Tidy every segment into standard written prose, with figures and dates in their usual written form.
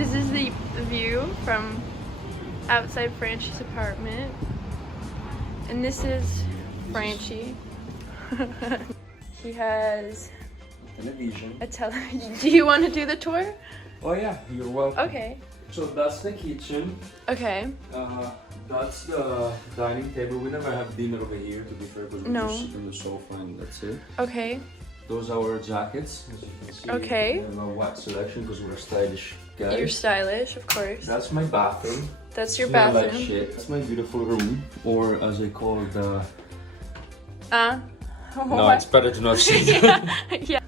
This is the view from outside Franchie's apartment. And this is Franchie. He has television. a television. Do you want to do the tour? Oh yeah, you're welcome. Okay. So that's the kitchen. Okay. That's the dining table. We never have dinner over here, to be fair, because we just sit on the sofa and that's it. Okay. Those are our jackets, as you can see. Okay. We have a wide selection because we're stylish guys. You're stylish, of course. That's my bathroom. That's your Smell like bathroom. shit. That's my beautiful room, or as I call it, no, it's better to not say that. Yeah.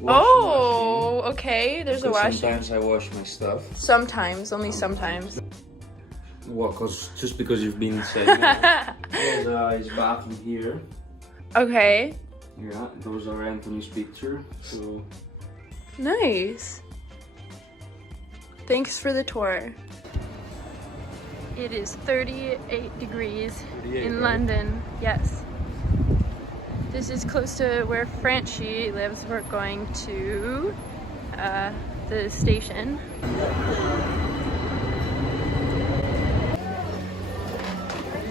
Washing Oh, okay. There's a machine. washing. Sometimes I wash my stuff. Sometimes, only sometimes. Well, just because you've been saying that. There's his bathroom here. Okay. Yeah, those are Anthony's picture. So Nice. Thanks for the tour. It is 38 degrees 38, in right? London. Yes. This is close to where Francie lives. We're going to the station.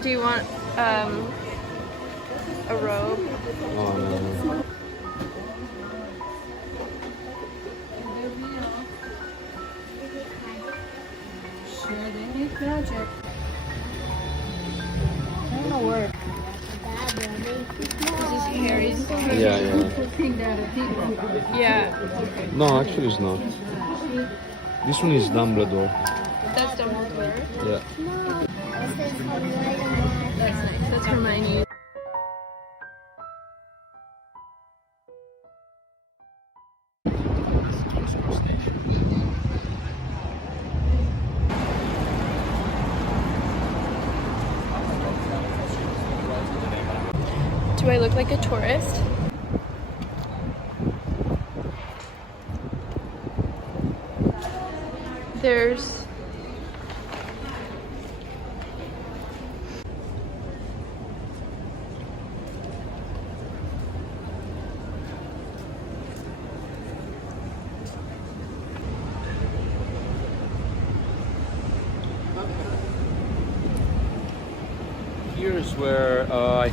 Do you want a robe? oh no. Sure, they make magic. I don't know where. This is Harry's. Yeah. Cooking out of people. Yeah, No, actually it's not. This one is Dumbledore. that's Dumbledore. Yeah. That's nice. That's Hermione. Do I look like a tourist? There's Here's where I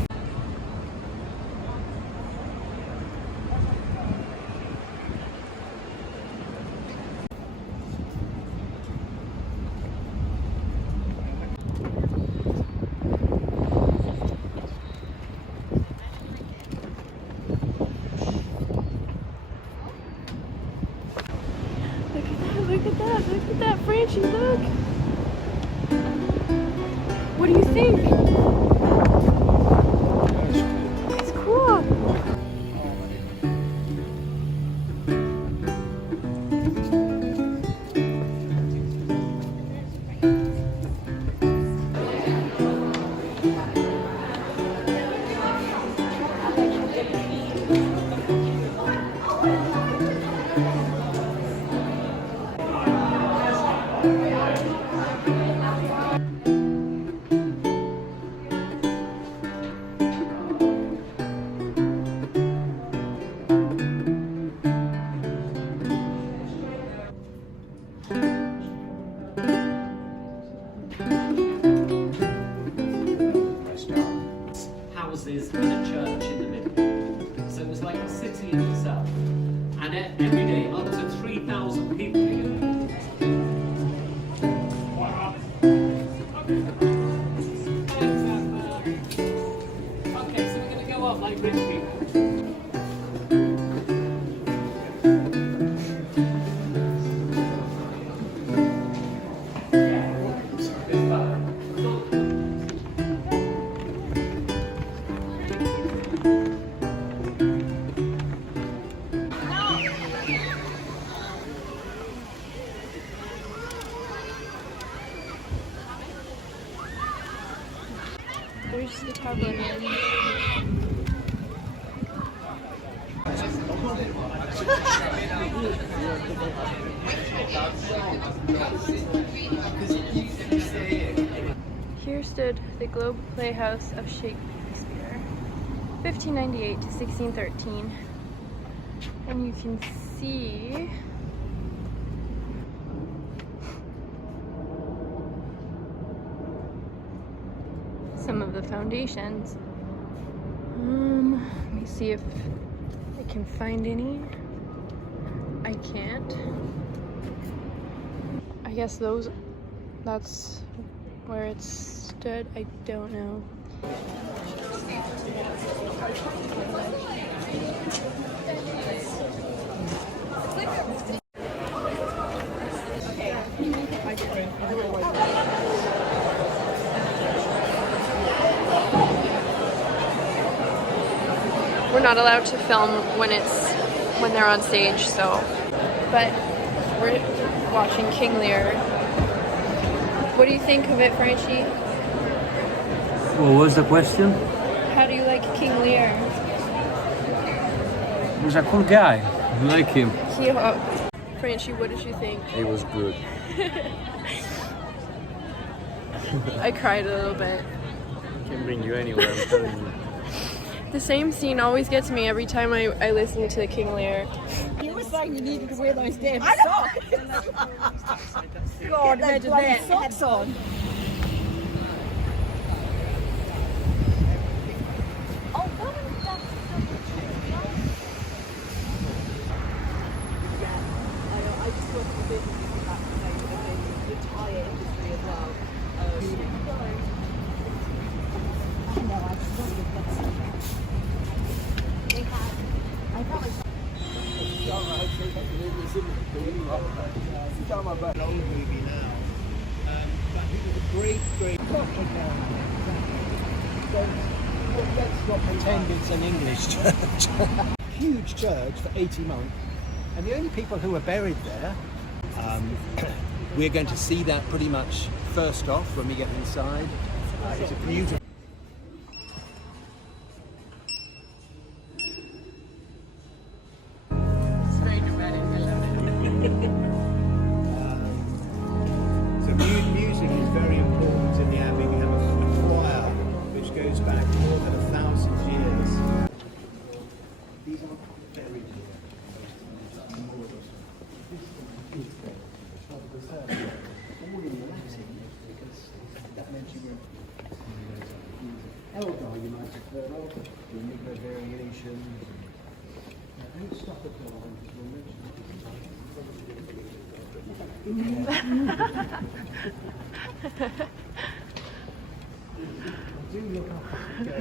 look at that, Francie, look. What do you think? It's cool. Houses and a church in the middle. So it was like a city in itself. And every day up to 3,000 people here. Okay, so we're going to go up like rich people. There's the pavilion. Here stood the Globe Playhouse of Shakespeare, 1598 to 1613. And you can see some of the foundations. Let me see if I can find any. I can't. I guess that's where it stood. I don't know. We're not allowed to film when they're on stage, so. But we're watching King Lear. What do you think of it, Franchi? What was the question? How do you like King Lear? He's a cool guy. I like him. Franchi, what did you think? It was good. I cried a little bit. Can bring you anywhere, I'm telling you. The same scene always gets me every time I listen to King Lear. You were saying you needed to wear those damn socks. God, imagine that. Socks on. Movie now, but he was a great let's not pretend it's an English church. Huge church for 80 monks, and the only people who are buried there, we're going to see that pretty much first off when we get inside. It's a beautiful. Music is very important in the Abbey. We have a choir which goes back more than 1,000 years. These are buried here. All in Latin, because that meant you were Eldar, you might have heard of, the Negro variation. Now, don't stop at all, because we'll mention do look up as we go.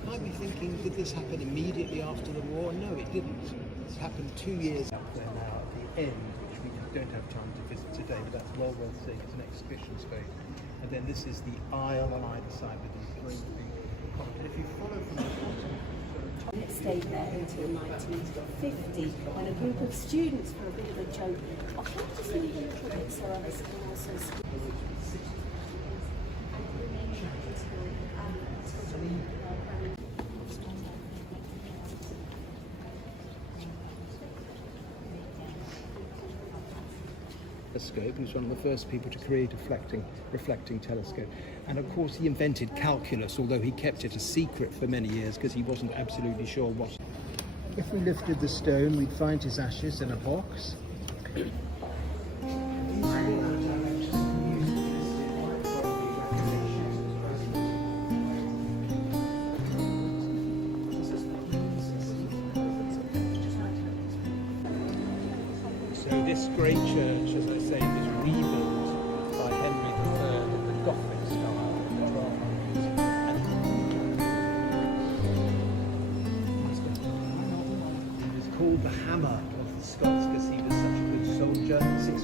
You might be thinking, did this happen immediately after the war? No, it didn't. It's happened 2 years up there now at the end, which we don't have time to visit today, but that's well worth seeing. It's an exhibition space. And then this is the aisle on either side with these great big columns. And if you follow from the bottom, It stayed there until 1950 when a group of students, for a bit of a joke, oh, can I just leave a little bit so others can also see? Telescope. He was one of the first people to create a reflecting telescope. And of course he invented calculus, although he kept it a secret for many years because he wasn't absolutely sure what. If we lifted the stone, we'd find his ashes in a box. So this great church, as I say, was rebuilt by Henry III in the Gothic style in the 1200s. It's called the Hammer of the Scots because he was such a good soldier, 6'1",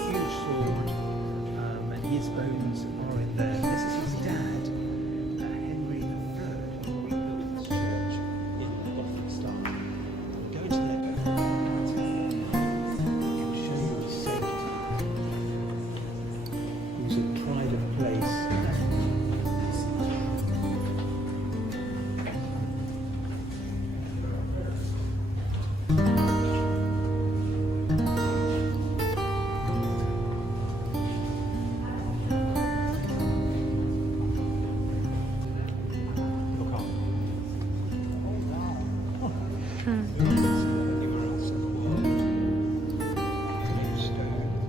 huge sword, and his bones are in there. This is his dad, Henry III, who rebuilt this church in the Gothic style. Go into the pride of place. Look on. Anywhere else in the world. Stone.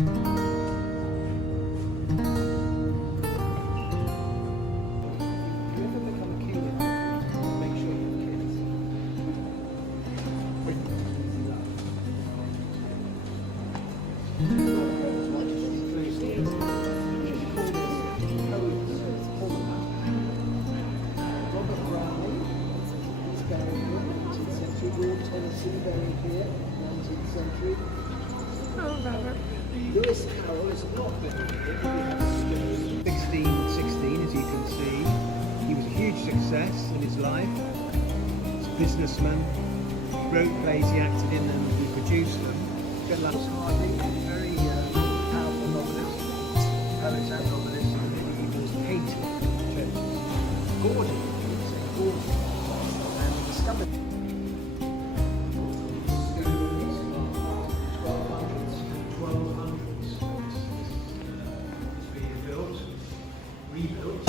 you ever become a king, make sure you have kids. Robert Browning, he's buried here, 19th century. Lord Tennessee buried here, 19th century. Oh, Robert. Lewis Carroll is not buried here. 1616, as you can see. He was a huge success in his life. He's a businessman. He wrote plays, he acted in them, he produced them. Lance Hardy, very powerful novelist, poet and novelist, and he was painted treasures. Gordon, and he discovered 1200s. It's being built, rebuilt.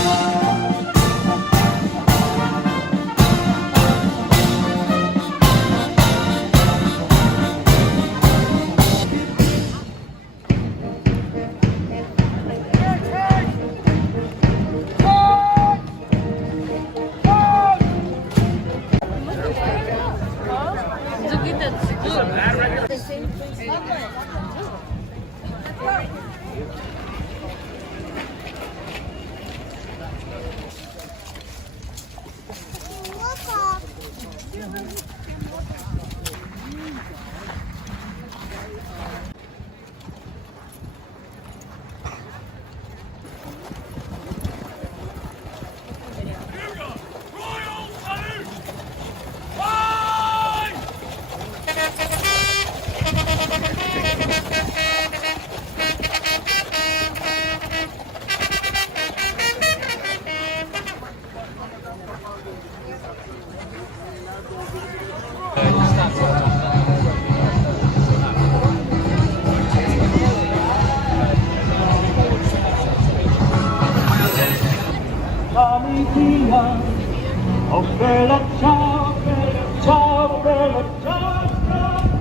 Oh, bella ciao, bella ciao, bella ciao,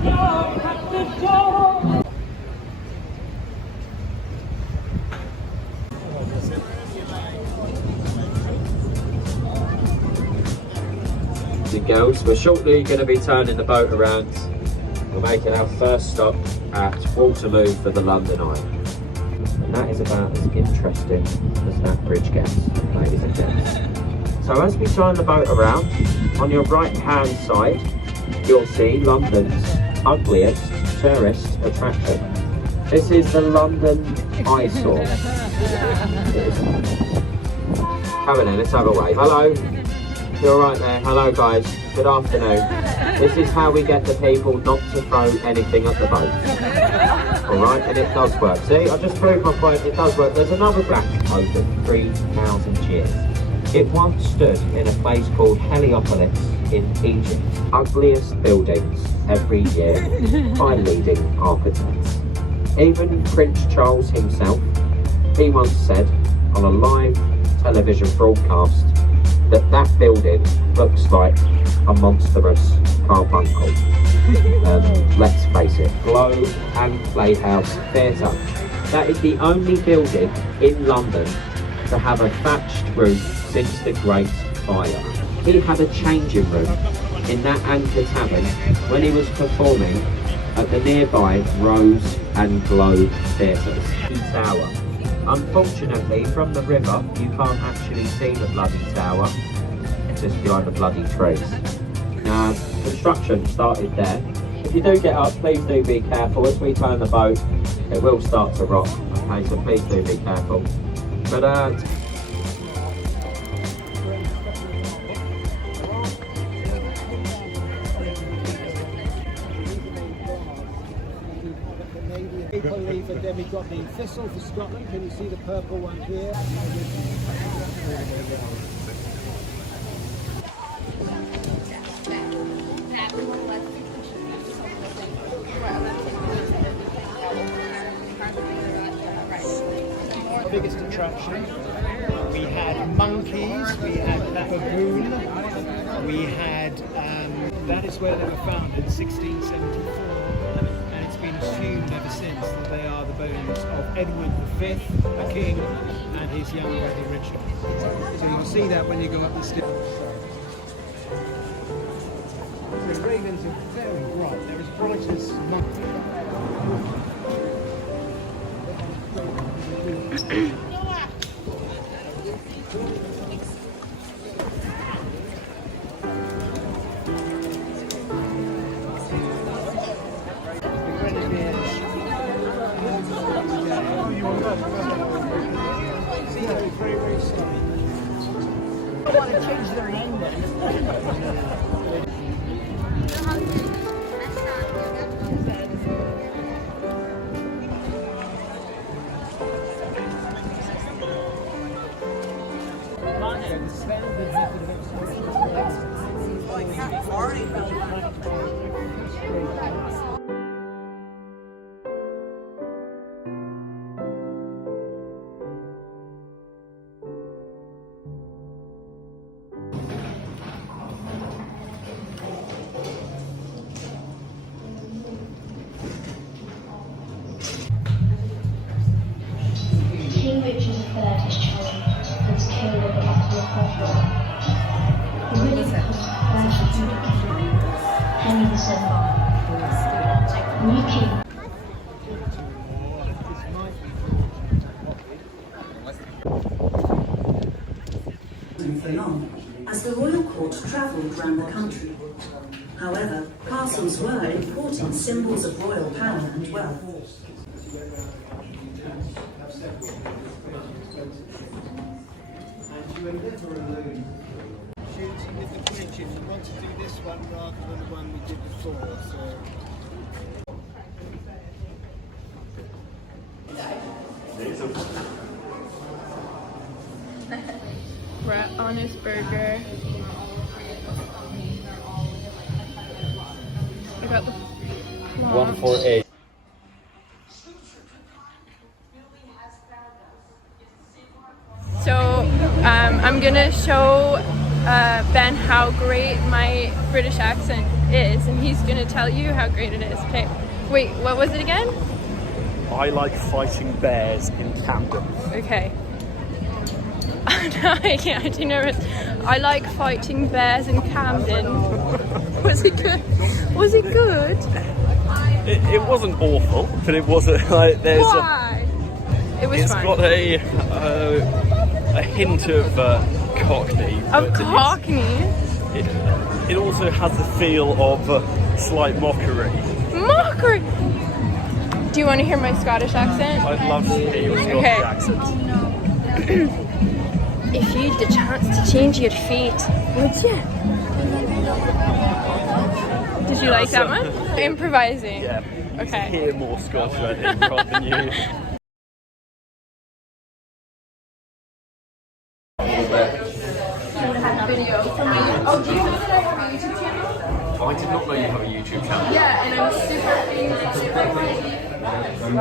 ciao, ciao, ciao. And girls, we're shortly going to be turning the boat around. We're making our first stop at Waterloo for the London Eye. And that is about as interesting as that bridge gets, ladies and gents. So as we turn the boat around, on your right hand side, you'll see London's ugliest tourist attraction. This is the London Eyesore. Come in, let's have a wave. Hello. You're right there. Hello guys. Good afternoon. This is how we get the people not to throw anything at the boat. Alright, and it does work. See, I just proved my point, it does work. There's another black over 3,000 years. It once stood in a place called Heliopolis in Egypt. Ugliest buildings every year by leading architects. Even Prince Charles himself, he once said on a live television broadcast that building looks like a monstrous carbuncle. Let's face it, Globe and Playhouse Theatre. That is the only building in London to have a thatched roof since the Great Fire. He had a changing room in that Anchor Tavern when he was performing at the nearby Rose and Globe Theatres. Tower. Unfortunately, from the river, you can't actually see the bloody tower, just behind the bloody trees. Construction started there. If you do get up, please do be careful. As we turn the boat, it will start to rock. Okay, so please do be careful. But People leave, and then we've got the thistle for Scotland. Can you see the purple one here? Biggest attraction. We had monkeys, we had a baboon, we had, that is where they were found in 1674, and it's been assumed ever since that they are the bones Edward V, a king, and his young brother Richard. So you can see that when you go up the stairs. The ravens are very bright. They're as bright as very, very stunning. I want to change their name then. King Richard III, his child, was killed at the Battle of Portland. The winning cost Henry VII, new king. For long, as the royal court travelled around the country. However, castles were important symbols of royal power and wealth. And you were never alone. Shooting with the bridge, if you want to do this one rather than the one we did before. So. We're at Honest Burger. I got the 148. So I'm gonna show Ben how great my British accent is, and he's gonna tell you how great it is. Okay, wait, what was it again? I like fighting bears in Camden. Okay. I'm too nervous. I like fighting bears in Camden. Was it good? Was it good? It wasn't awful, but it wasn't like there's. Why? It was It's fine. got a hint of Cockney. Of Cockney? It also has the feel of slight mockery. Mockery! Do you want to hear my Scottish accent? I'd love to hear your Scottish Okay. accent. If you had the chance to change your fate, would you? Did you like that one? Improvising. Yeah. You Okay. hear more Scottish improv than you. Video for me. Oh, do you know that I have a YouTube channel? I did not know you have a YouTube channel. Yeah, and I'm super famous. And